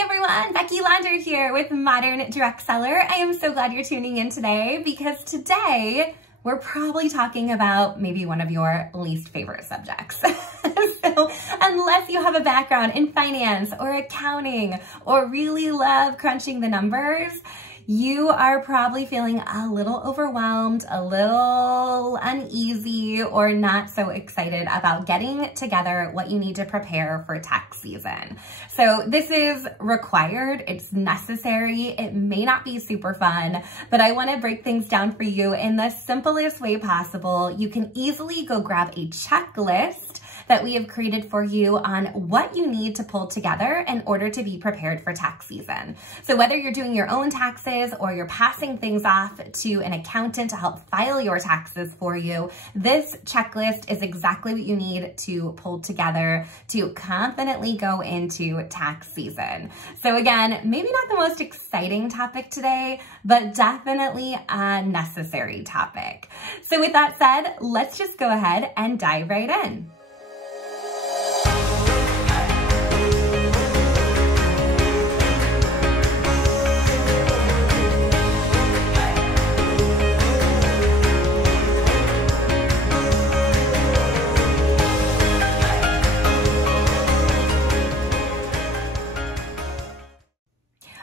Hi everyone, Becky Launder here with Modern Direct Seller. I am so glad you're tuning in today because today we're probably talking about maybe one of your least favorite subjects. So unless you have a background in finance or accounting or really love crunching the numbers, you are probably feeling a little overwhelmed, a little uneasy, or not so excited about getting together what you need to prepare for tax season. So this is required, it's necessary, it may not be super fun, but I wanna break things down for you in the simplest way possible. You can easily go grab a checklist that we have created for you on what you need to pull together in order to be prepared for tax season. So whether you're doing your own taxes or you're passing things off to an accountant to help file your taxes for you, this checklist is exactly what you need to pull together to confidently go into tax season. So again, maybe not the most exciting topic today, but definitely a necessary topic. So with that said, let's just go ahead and dive right in.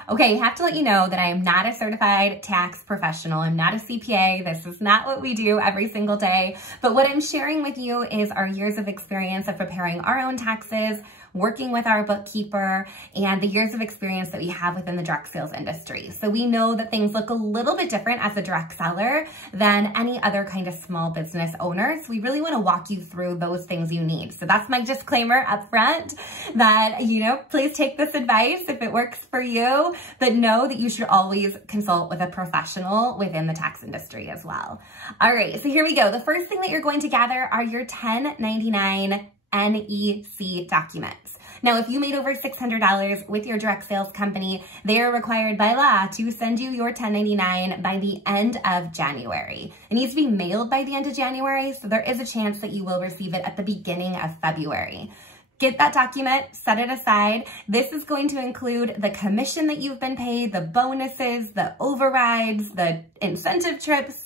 Okay, I have to let you know that I am not a certified tax professional. I'm not a CPA. This is not what we do every single day. But what I'm sharing with you is our years of experience of preparing our own taxes, working with our bookkeeper, and the years of experience that we have within the direct sales industry. So we know that things look a little bit different as a direct seller than any other kind of small business owner. So we really want to walk you through those things you need. So that's my disclaimer up front that, please take this advice if it works for you, but know that you should always consult with a professional within the tax industry as well. All right, so here we go. The first thing that you're going to gather are your 1099 NEC documents. Now, if you made over $600 with your direct sales company, they are required by law to send you your 1099 by the end of January. It needs to be mailed by the end of January, so there is a chance that you will receive it at the beginning of February. Get that document, set it aside. This is going to include the commission that you've been paid, the bonuses, the overrides, the incentive trips.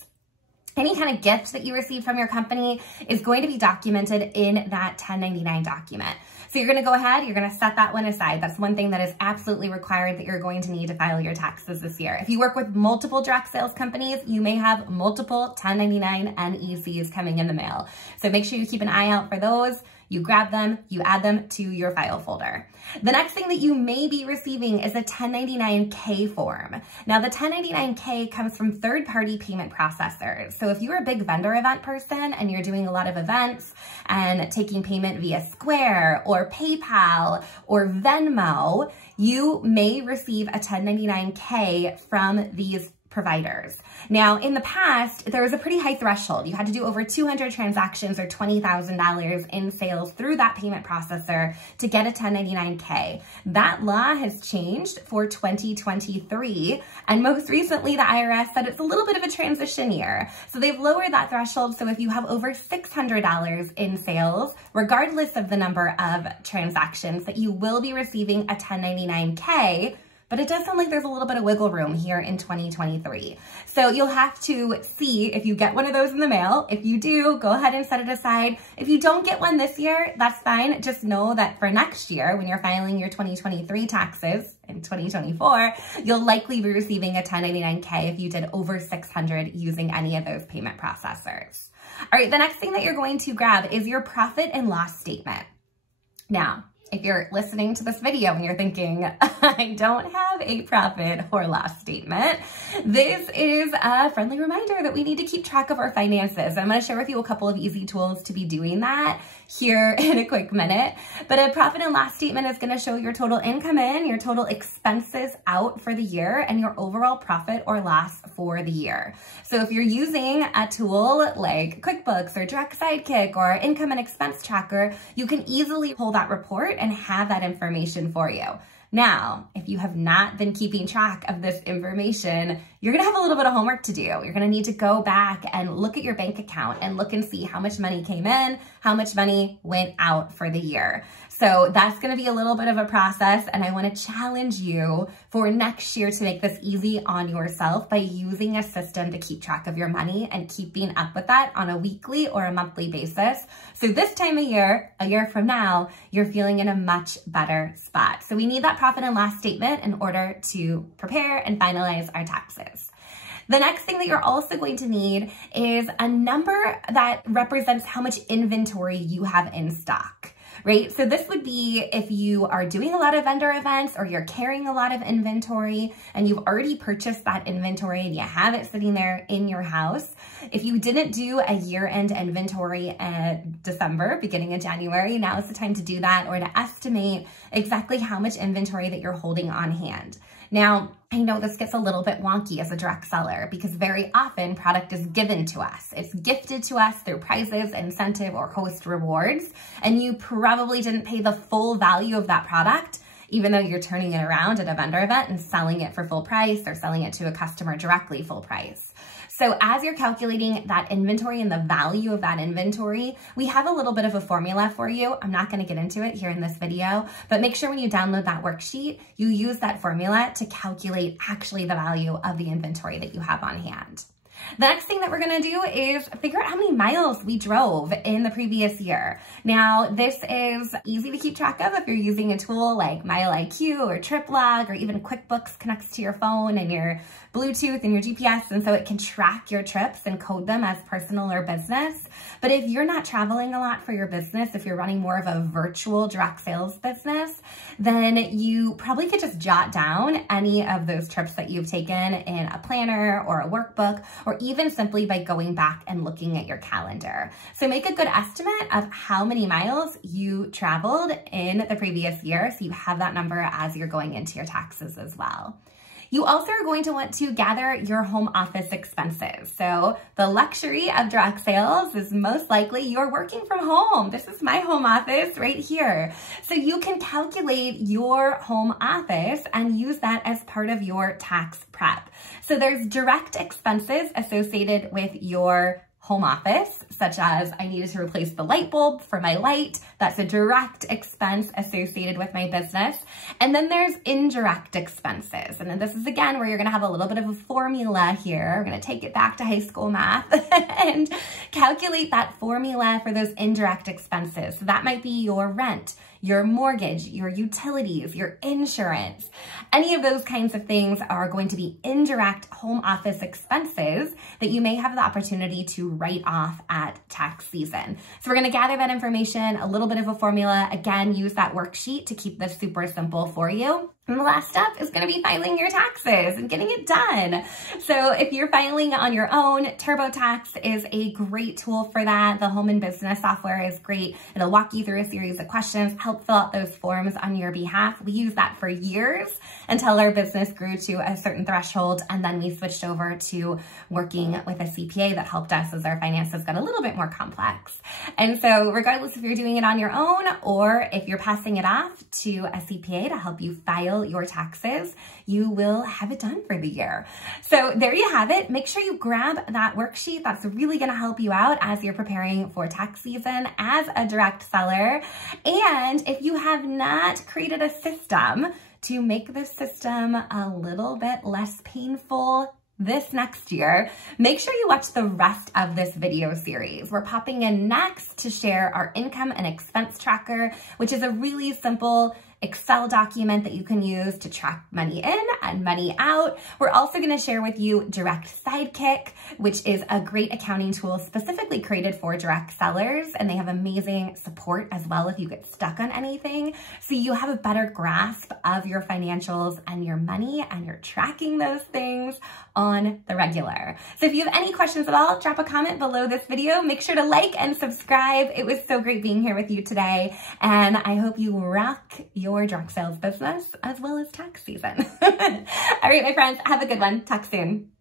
Any kind of gift that you receive from your company is going to be documented in that 1099 document. So you're gonna go ahead, you're gonna set that one aside. That's one thing that is absolutely required that you're going to need to file your taxes this year. If you work with multiple direct sales companies, you may have multiple 1099 NECs coming in the mail. So make sure you keep an eye out for those. You grab them, you add them to your file folder. The next thing that you may be receiving is a 1099-K form. Now the 1099-K comes from third-party payment processors. So if you're a big vendor event person and you're doing a lot of events and taking payment via Square or PayPal or Venmo, you may receive a 1099-K from these providers. Now, in the past, there was a pretty high threshold. You had to do over 200 transactions or $20,000 in sales through that payment processor to get a 1099-K. That law has changed for 2023, and most recently, the IRS said it's a little bit of a transition year. So they've lowered that threshold, so if you have over $600 in sales, regardless of the number of transactions, that you will be receiving a 1099-K. But it does sound like there's a little bit of wiggle room here in 2023. So you'll have to see if you get one of those in the mail. If you do, go ahead and set it aside. If you don't get one this year, that's fine. Just know that for next year, when you're filing your 2023 taxes in 2024, you'll likely be receiving a 1099-K if you did over 600 using any of those payment processors. All right, the next thing that you're going to grab is your profit and loss statement. Now, if you're listening to this video and you're thinking, I don't have a profit or loss statement, this is a friendly reminder that we need to keep track of our finances. I'm gonna share with you a couple of easy tools to be doing that here in a quick minute. But a profit and loss statement is gonna show your total income in, your total expenses out for the year, and your overall profit or loss for the year. So if you're using a tool like QuickBooks or Direct Sidekick or Income and Expense Tracker, you can easily pull that report and have that information for you. Now, if you have not been keeping track of this information, you're gonna have a little bit of homework to do. You're gonna need to go back and look at your bank account and look and see how much money came in, how much money went out for the year. So that's going to be a little bit of a process, and I want to challenge you for next year to make this easy on yourself by using a system to keep track of your money and keeping up with that on a weekly or a monthly basis. So this time of year, a year from now, you're feeling in a much better spot. So we need that profit and loss statement in order to prepare and finalize our taxes. The next thing that you're also going to need is a number that represents how much inventory you have in stock, right? So this would be if you are doing a lot of vendor events or you're carrying a lot of inventory and you've already purchased that inventory and you have it sitting there in your house. If you didn't do a year-end inventory in December, beginning of January, now is the time to do that, or to estimate exactly how much inventory that you're holding on hand. Now, I know this gets a little bit wonky as a direct seller because very often product is given to us. It's gifted to us through prizes, incentive, or host rewards, and you probably didn't pay the full value of that product, even though you're turning it around at a vendor event and selling it for full price or selling it to a customer directly full price. So as you're calculating that inventory and the value of that inventory, we have a little bit of a formula for you. I'm not going to get into it here in this video, but make sure when you download that worksheet, you use that formula to calculate actually the value of the inventory that you have on hand. The next thing that we're going to do is figure out how many miles we drove in the previous year. Now, this is easy to keep track of if you're using a tool like MileIQ or TripLog, or even QuickBooks connects to your phone and your Bluetooth and your GPS, and so it can track your trips and code them as personal or business. But if you're not traveling a lot for your business, if you're running more of a virtual direct sales business, then you probably could just jot down any of those trips that you've taken in a planner or a workbook, or even simply by going back and looking at your calendar. So make a good estimate of how many miles you traveled in the previous year, so you have that number as you're going into your taxes as well. You also are going to want to gather your home office expenses. So the luxury of direct sales is most likely you're working from home. This is my home office right here. So you can calculate your home office and use that as part of your tax prep. So there's direct expenses associated with your home office, such as I needed to replace the light bulb for my light. That's a direct expense associated with my business. And then there's indirect expenses. And then this is again where you're gonna have a little bit of a formula here. We're gonna take it back to high school math and calculate that formula for those indirect expenses. So that might be your rent, your mortgage, your utilities, your insurance. Any of those kinds of things are going to be indirect home office expenses that you may have the opportunity to write off at tax season. So we're gonna gather that information, a little bit of a formula, again, use that worksheet to keep this super simple for you. And the last step is going to be filing your taxes and getting it done. So if you're filing on your own, TurboTax is a great tool for that. The home and business software is great. It'll walk you through a series of questions, help fill out those forms on your behalf. We used that for years until our business grew to a certain threshold, and then we switched over to working with a CPA that helped us as our finances got a little bit more complex. And so regardless if you're doing it on your own or if you're passing it off to a CPA to help you file your taxes, you will have it done for the year. So there you have it. Make sure you grab that worksheet. That's really going to help you out as you're preparing for tax season as a direct seller. And if you have not created a system to make this system a little bit less painful this next year, make sure you watch the rest of this video series. We're popping in next to share our income and expense tracker, which is a really simple Excel document that you can use to track money in and money out. We're also going to share with you Direct Sidekick, which is a great accounting tool specifically created for direct sellers, and they have amazing support as well if you get stuck on anything. So you have a better grasp of your financials and your money, and you're tracking those things on the regular. So if you have any questions at all, drop a comment below this video. Make sure to like and subscribe. It was so great being here with you today, and I hope you rock your direct sales business as well as tax season. All right, my friends, have a good one. Talk soon.